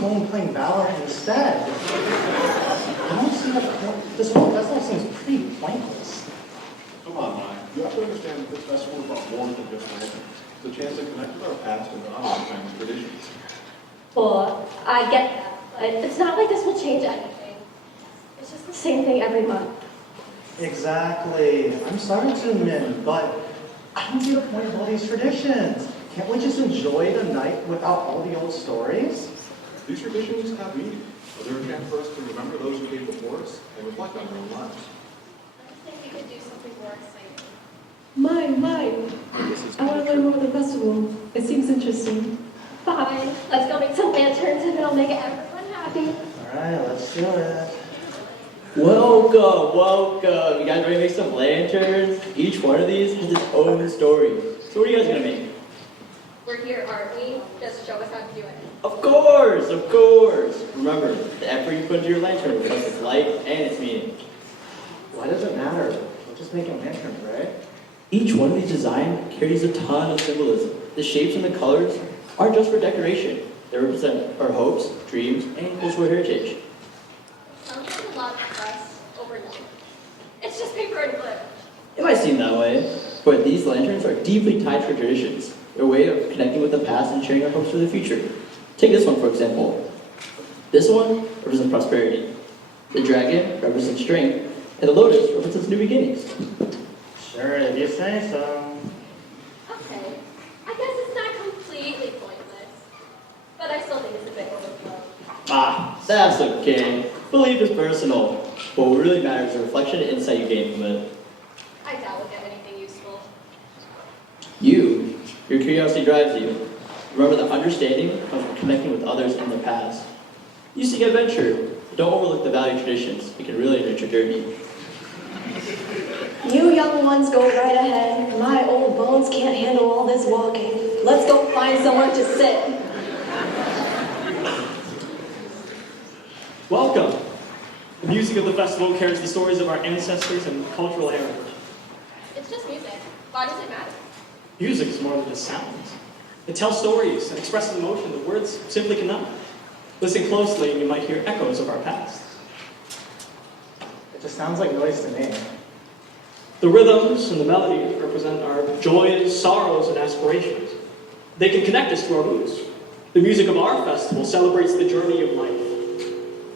home playing Valorant instead. I don't see the point. This whole festival seems pretty pointless. Come on, Mike. You have to understand that this festival is about more than just lanterns. It's a chance to connect with our past and honor family traditions. Well, I get that, but it's not like this will change anything. It's just the same thing every month. Exactly. I'm sorry to admit, but I don't see the point of all these traditions. Can't we just enjoy the night without all the old stories? These traditions have meaning. They're a chance for us to remember those who came before us and reflect on their own lives. I just think we could do something more exciting. Mine. I want to learn more of the festival. It seems interesting. Fine, let's go make some lanterns and it'll make everyone happy. Alright, let's do it. Welcome. You guys ready to make some lanterns? Each one of these has its own story. So what are you guys gonna make? We're here, aren't we? Just show us how to do it. Of course. Remember, the effort you put into your lantern reflects its light and its meaning. Why does it matter? We're just making lanterns, right? Each one of these designs carries a ton of symbolism. The shapes and the colors aren't just for decoration. They represent our hopes, dreams, and cultural heritage. Sounds like a lot of stress overnight. It's just paper and glue. It might seem that way, but these lanterns are deeply tied to our traditions. They're a way of connecting with the past and sharing our hopes for the future. Take this one, for example. This one represents prosperity. The dragon represents strength, and the lotus represents new beginnings. Sure, if you say so. Okay, I guess it's not completely pointless, but I still think it's a bit overflow. That's okay. Belief is personal. But what really matters is the reflection and insight you gain from it. I doubt we'll get anything useful. Your curiosity drives you. Remember that understanding comes from connecting with others in their past. You seek adventure. Don't overlook the value of traditions. It can really enrich your journey. You young ones go right ahead. My old bones can't handle all this walking. Let's go find somewhere to sit. Welcome. The music of the festival carries the stories of our ancestors and cultural heritage. It's just music. Why does it matter? Music is more than just sounds. It tells stories and expresses emotion that words simply cannot. Listen closely and you might hear echoes of our past. It just sounds like noise to me. The rhythms and the melodies represent our joys, sorrows, and aspirations. They can connect us to our roots. The music of our festival celebrates the journey of life.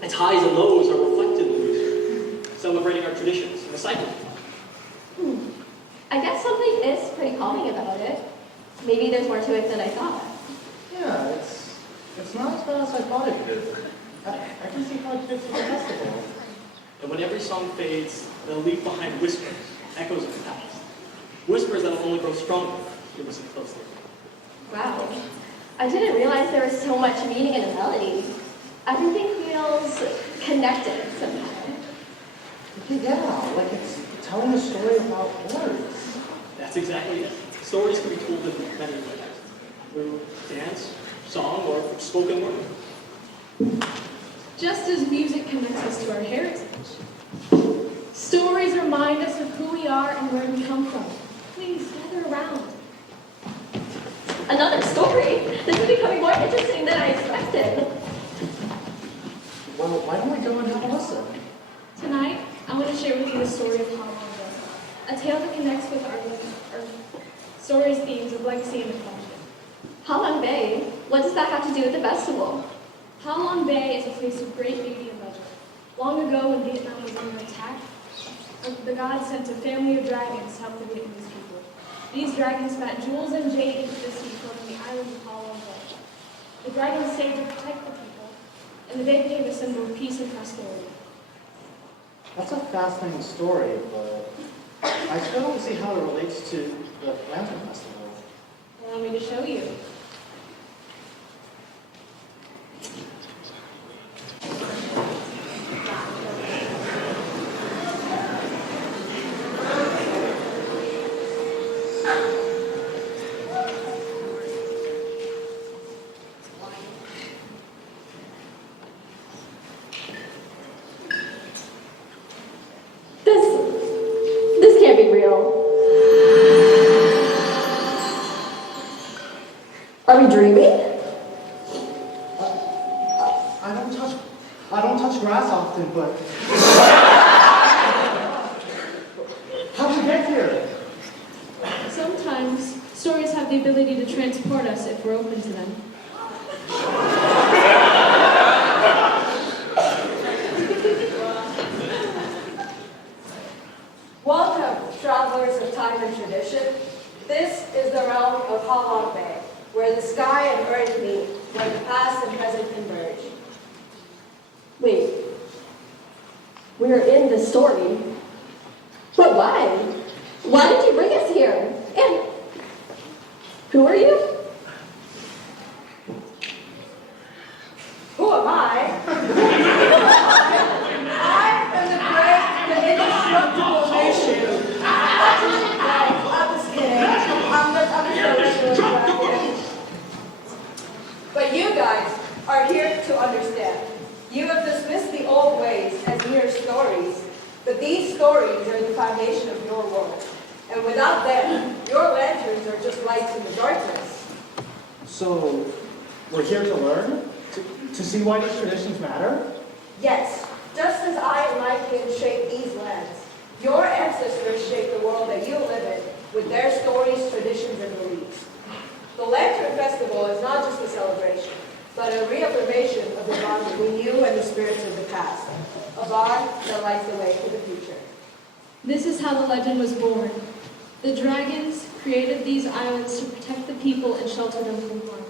Its highs and lows are reflected in the music, celebrating our traditions and the cycle. I guess something is pretty calming about it. Maybe there's more to it than I thought. Yeah, it's not as bad as I thought it could. I can see how it fits with the festival. And when every song fades, they'll leave behind whispers, echoes of the past. Whispers that'll only grow stronger if you listen closely. Wow. I didn't realize there was so much meaning in a melody. Everything feels connected somehow. Yeah, like it's telling a story about words. That's exactly it. Stories can be told in many ways, through dance, song, or spoken word. Just as music connects us to our heritage, stories remind us of who we are and where we come from. Please gather around. Another story? This is becoming more interesting than I expected. Well, why don't we go and have a listen? Tonight, I want to share with you the story of How Long Ago, a tale that connects with our story's themes of legacy and reflection. Halong Bay? What does that have to do with the festival? How Long Bay is a place of great beauty and legend. Long ago, when Vietnam was under attack, the gods sent a family of dragons to help the Vietnamese people. These dragons spat jewels and jade into the sea, forming the island of How Long Bay. The dragons stayed to protect the people, and the bay became a symbol of peace and prosperity. That's a fascinating story, but I still don't see how it relates to the Lantern Festival. Allow me to show you. This can't be real. Are we dreaming? I don't touch grass often, but how'd you get here? Sometimes stories have the ability to transport us if we're open to them. Welcome, travelers of time and tradition. This is the realm of Halong Bay, where the sky and earth meet, where the past and present converge. Wait, we're in the story. But why? Why did you bring us here? And who are you? Who am I? I am the great, the indestructible nation. I'm just kidding. I'm just joking. But you guys are here to understand. You have dismissed the old ways as mere stories, but these stories are the foundation of your world. And without them, your lanterns are just lights in the darkness. So, we're here to learn? To see why these traditions matter? Yes, just as I and my kin shaped these lands, your ancestors shaped the world that you live in with their stories, traditions, and beliefs. The Lantern Festival is not just a celebration, but a reaffirmation of the bond between you and the spirits of the past, a bond that lights the way to the future. This is how the legend was born. The dragons created these islands to protect the people and shelter them from harm.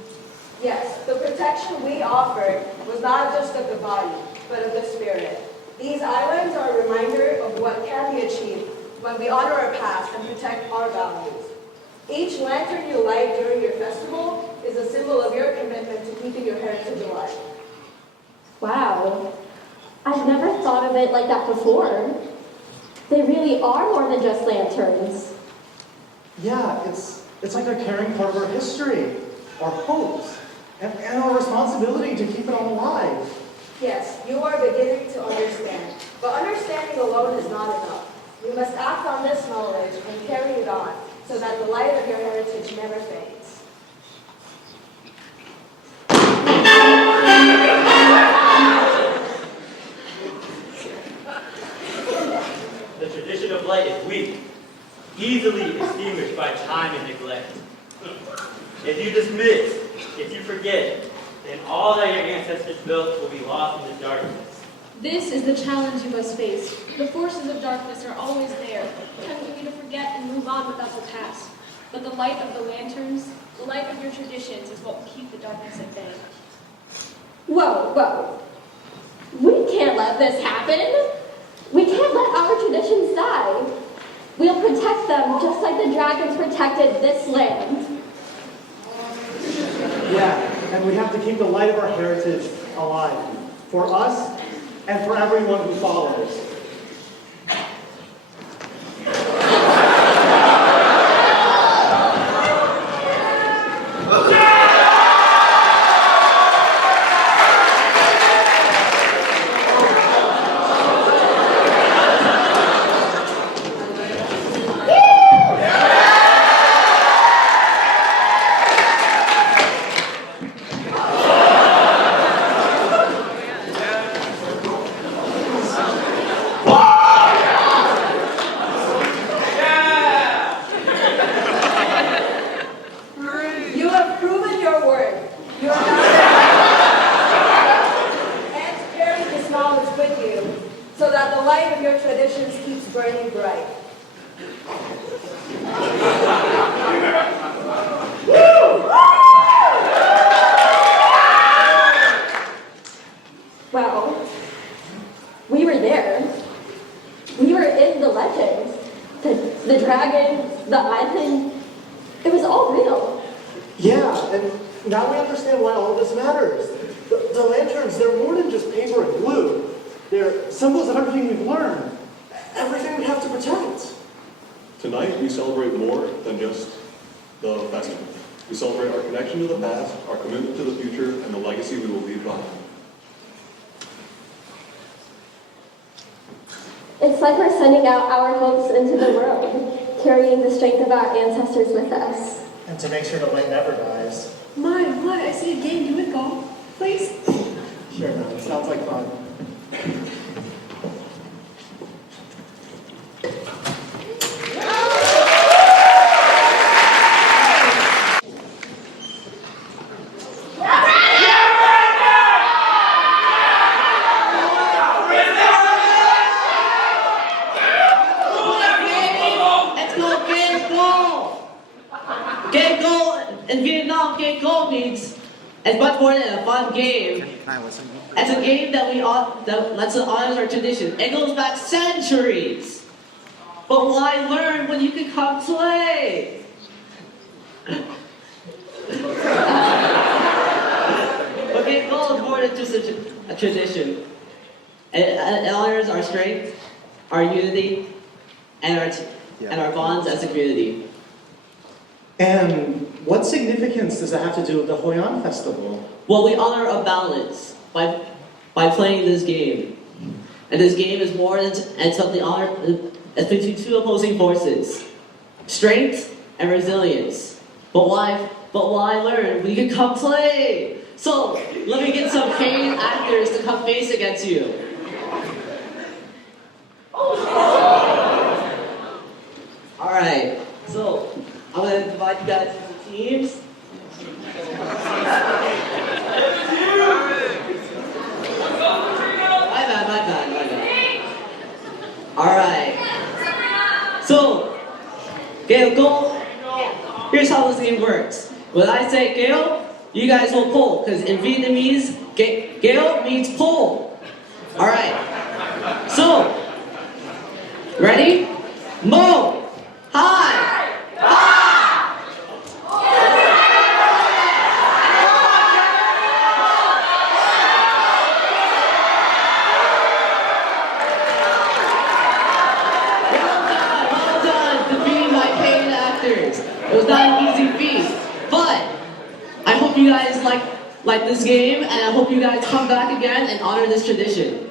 Yes, the protection we offered was not just of the body, but of the spirit. These islands are a reminder of what can be achieved when we honor our past and protect our values. Each lantern you light during your festival is a symbol of your commitment to keeping your heritage alive. Wow. I've never thought of it like that before. They really are more than just lanterns. Yeah, it's like they're carrying part of our history, our hopes, and our responsibility to keep it all alive. Yes, you are beginning to understand, but understanding alone is not enough. You must act on this knowledge and carry it on, so that the light of your heritage never fades. The tradition of light is weak, easily extinguished by time and neglect. If you dismiss, if you forget, then all that your ancestors built will be lost in the darkness. This is the challenge you must face. The forces of darkness are always there, tempting you to forget and move on without the past. But the light of the lanterns, the light of your traditions is what will keep the darkness at bay. Whoa, whoa. We can't let this happen. We can't let our traditions die. We'll protect them just like the dragons protected this land. Yeah, and we have to keep the light of our heritage alive. For us, and for everyone who follows. You have proven your worth. You are now and carry this knowledge with you, so that the light of your traditions keeps burning bright. Well, we were there. We were in the legends. The dragons, the island. It was all real. Yeah, and now we understand why all this matters. The lanterns, they're more than just paper and glue. They're symbols of everything we've learned, everything we have to protect. Tonight, we celebrate more than just the festival. We celebrate our connection to the past, our commitment to the future, and the legacy we will leave behind. It's like we're sending out our hopes into the world, carrying the strength of our ancestors with us. And to make sure the light never dies. My, I see a game. Can we go, please? Sure, man. Sounds like fun. Let's go get gold! Get gold in Vietnam, get gold means it's much more than a fun game. It's a game that honors our tradition. It goes back centuries. But why learn when you can come play? Okay, gold is more than just a tradition. It honors our strength, our unity, and our bonds as a community. And what significance does that have to do with the Hoi An Festival? Well, we honor a balance by playing this game. And this game is more than something honor. It's between two opposing forces, strength and resilience. But why learn when you can come play? So let me get some paid actors to come face against you. All right. So I'm gonna divide you guys into teams. My bad. All right. So, Gail, go. Here's how this game works. When I say Gail, you guys will pull, because in Vietnamese, Gail means pull. All right. So, ready? Mo. Hi. Well done, defeating my paid actors. It was not an easy feat, but I hope you guys like this game, and I hope you guys come back again and honor this tradition.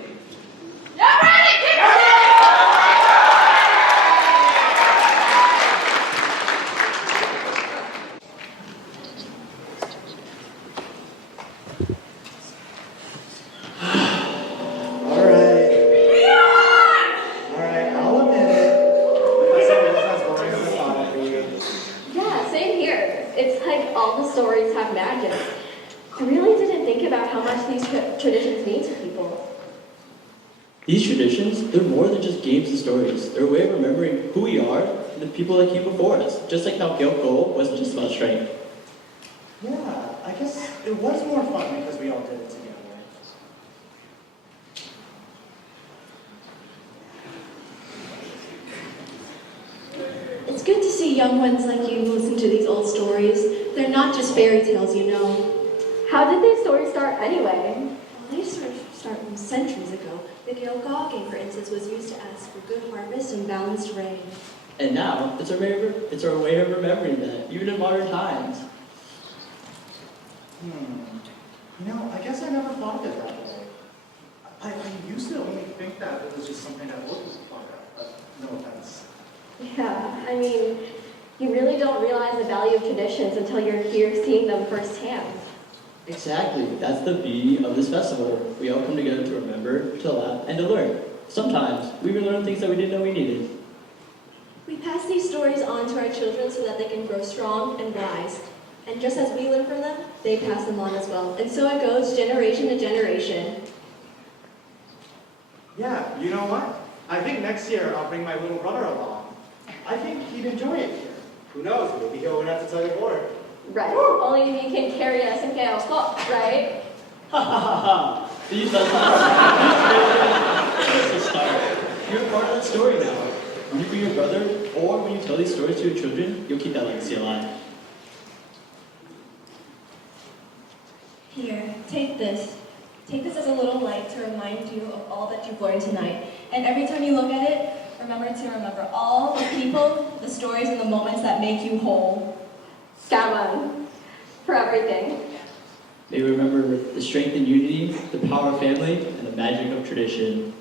Alright, I'll admit it. This was as boring as I thought it would be. Yeah, same here. It's like all the stories have magic. I really didn't think about how much these traditions mean to people. These traditions, they're more than just games and stories. They're a way of remembering who we are and the people that came before us. Just like how Gyokgo wasn't just about strength. Yeah, I guess it was more fun because we all did it together. It's good to see young ones like you listen to these old stories. They're not just fairy tales, you know. How did these stories start anyway? Well, they sort of start from centuries ago. The Gyeoggage, for instance, was used to ask for good harvest and balanced rain. And now, it's our way of remembering that, even in modern times. You know, I guess I never thought of it that way. I used to only think that it was just something that looked fun, but no offense. Yeah, I mean, you really don't realize the value of traditions until you're here seeing them firsthand. Exactly. That's the VIE of this festival. We all come together to remember, to laugh, and to learn. Sometimes, we even learn things that we didn't know we needed. We pass these stories on to our children so that they can grow strong and wise. And just as we learn from them, they pass them on as well. And so it goes generation to generation. Yeah, you know what? I think next year I'll bring my little brother along. I think he'd enjoy it here. Who knows? Maybe he'll win at the tug of war. Right. Only if you can carry us in Gail's book, right? Ha ha ha ha! These are You're a part of that story now. When you bring your brother, or when you tell these stories to your children, you'll keep that legacy alive. Here, take this. Take this as a little light to remind you of all that you've learned tonight. And every time you look at it, remember all the people, the stories, and the moments that make you whole. Gammon. For everything. May we remember the strength and unity, the power of family, and the magic of tradition.